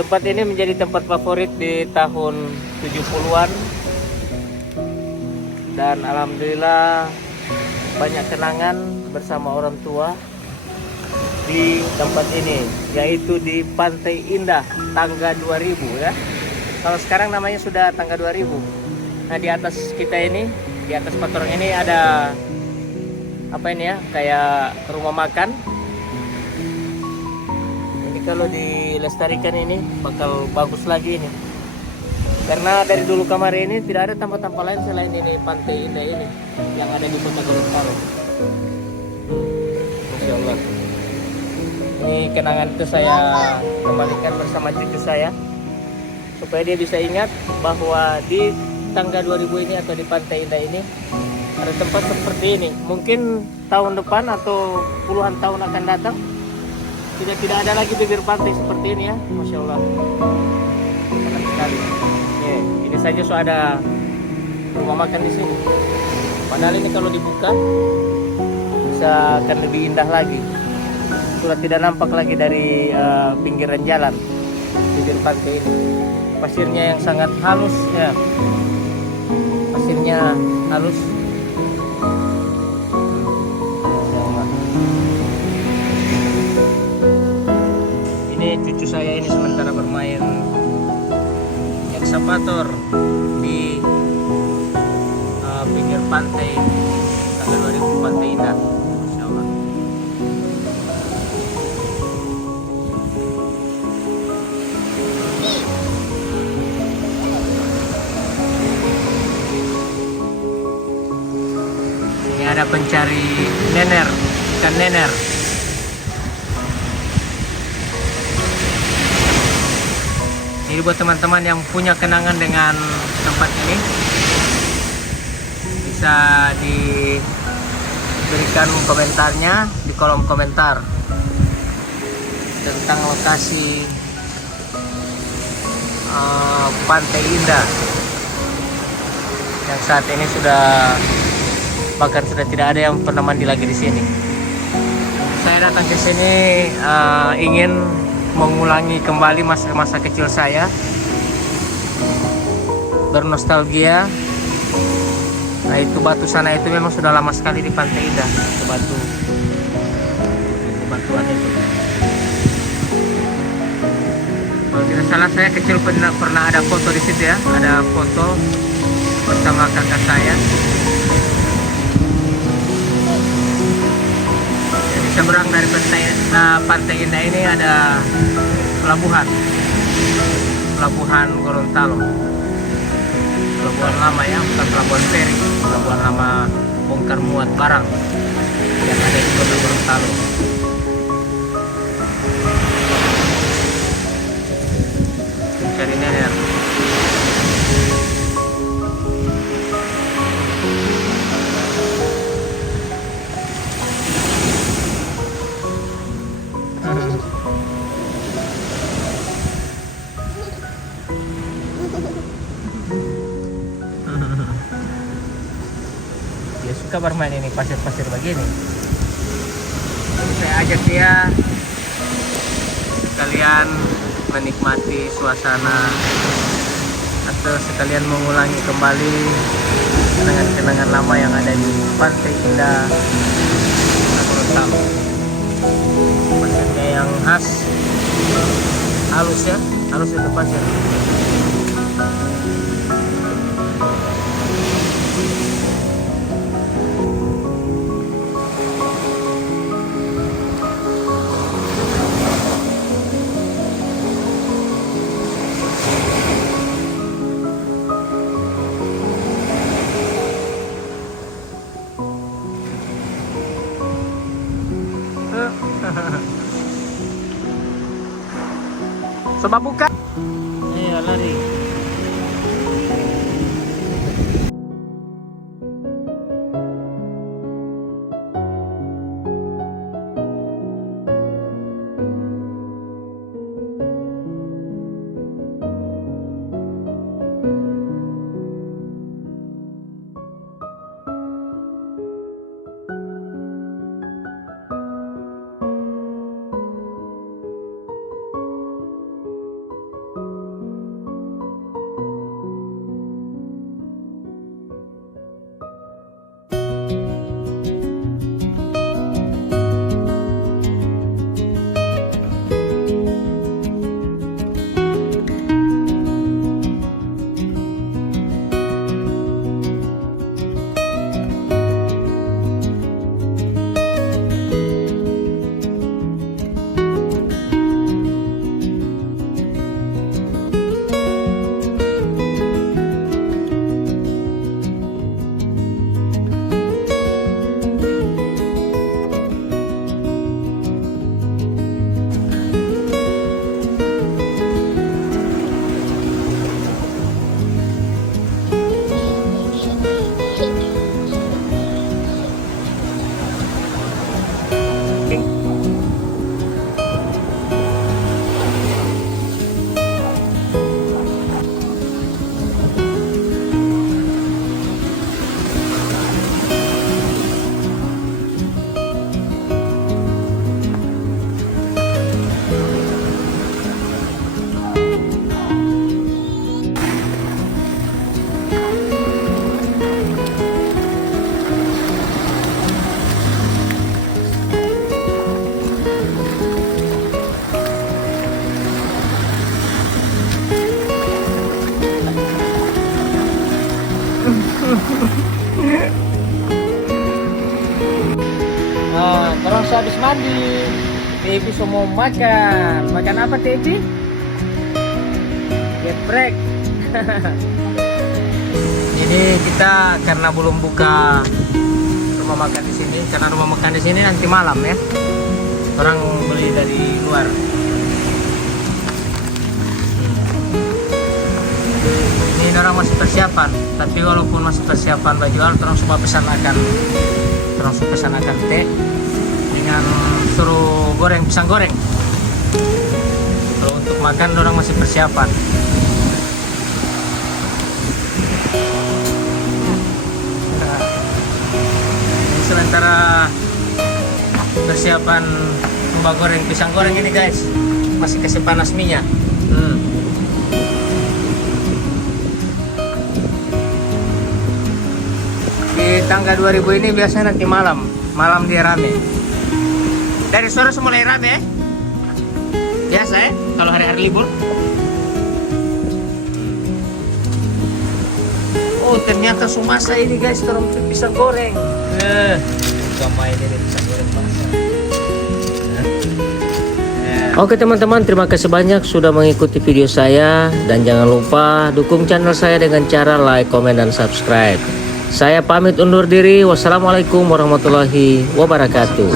Tempat ini menjadi tempat favorit di tahun 70-an dan alhamdulillah banyak kenangan bersama orang tua di tempat ini, yaitu di Pantai Indah Tangga 2000 ya. Kalau sekarang namanya sudah Tangga 2000. Nah, di atas kita ini, di atas patrong ini ada apa ini ya, kayak rumah makan. Jadi kalau dilestarikan ini bakal bagus lagi ini. Karena dari dulu kemarin ini tidak ada tempat-tempat lain selain ini Pantai Indah ini yang ada di Kota Gorontalo. Masya Allah. Ini kenangan itu saya kembalikan bersama cucu saya supaya dia bisa ingat bahwa di Tangga 2000 ini atau di Pantai Indah ini ada tempat seperti ini. Mungkin tahun depan atau puluhan tahun akan datang tidak ada lagi bibir pantai seperti ini ya. Masya Allah. Keren sekali. Ini saja sudah ada rumah makan di sini. Padahal ini kalau dibuka bisa akan lebih indah lagi. Sudah tidak nampak lagi dari pinggiran jalan bibir pantai ini. Pasirnya yang sangat halus ya. Pasirnya halus. Ini cucu saya ini sementara bermain ekskavator di pinggir pantai Tangga 2000 Pantai Indah. Masya Allah. Ini ada pencari nener, ikan nener. Jadi buat teman-teman yang punya kenangan dengan tempat ini, bisa diberikan komentarnya di kolom komentar tentang lokasi Pantai Indah yang saat ini bahkan sudah tidak ada yang pernah mandi lagi di sini. Saya datang ke sini ingin mengulangi kembali masa-masa kecil saya, bernostalgia. Nah, itu batu sana itu memang sudah lama sekali di Pantai Indah. Itu batuan itu. Kalau tidak salah saya kecil pernah ada foto di situ ya, ada foto bersama kakak saya. Jadi seberang dari Pantai Indah ini ada pelabuhan Gorontalo. Pelabuhan lama ya, bukan pelabuhan feri, pelabuhan lama bongkar muat barang yang ada di Kota Gorontalo. Cari nener. Dia suka bermain ini pasir-pasir begini. Jadi saya ajak dia sekalian menikmati suasana atau sekalian mengulangi kembali kenangan-kenangan lama yang ada di Pantai Indah Gorontalo. Pasirnya yang khas, halus ya, halus itu pasir. Coba buka. Iya, lari. Nah, kalau saya habis mandi, Tevi semua makan. Makan apa Tevi? Geprek. Jadi kita karena belum buka rumah makan di sini, karena rumah makan di sini nanti malam ya. Orang beli dari luar. Ini orang masih persiapan, tapi walaupun masih persiapan baju al, orang semua pesan akan teh dengan suruh goreng, pisang goreng. Kalau untuk makan orang masih persiapan. Nah, ini sementara persiapan mbak goreng pisang goreng ini guys, masih kasih panas minyak. Di tangga 2000 ini biasanya nanti malam dia rame. Dari sore mulai rame ya? Biasa ya kalau hari-hari libur. Oh ternyata Sumasa ini guys, terus pisang goreng. Gak main ini pisang goreng masa. Oke teman-teman, terima kasih banyak sudah mengikuti video saya. Dan jangan lupa dukung channel saya dengan cara like, komen, dan subscribe. Saya pamit undur diri. Wassalamualaikum warahmatullahi wabarakatuh.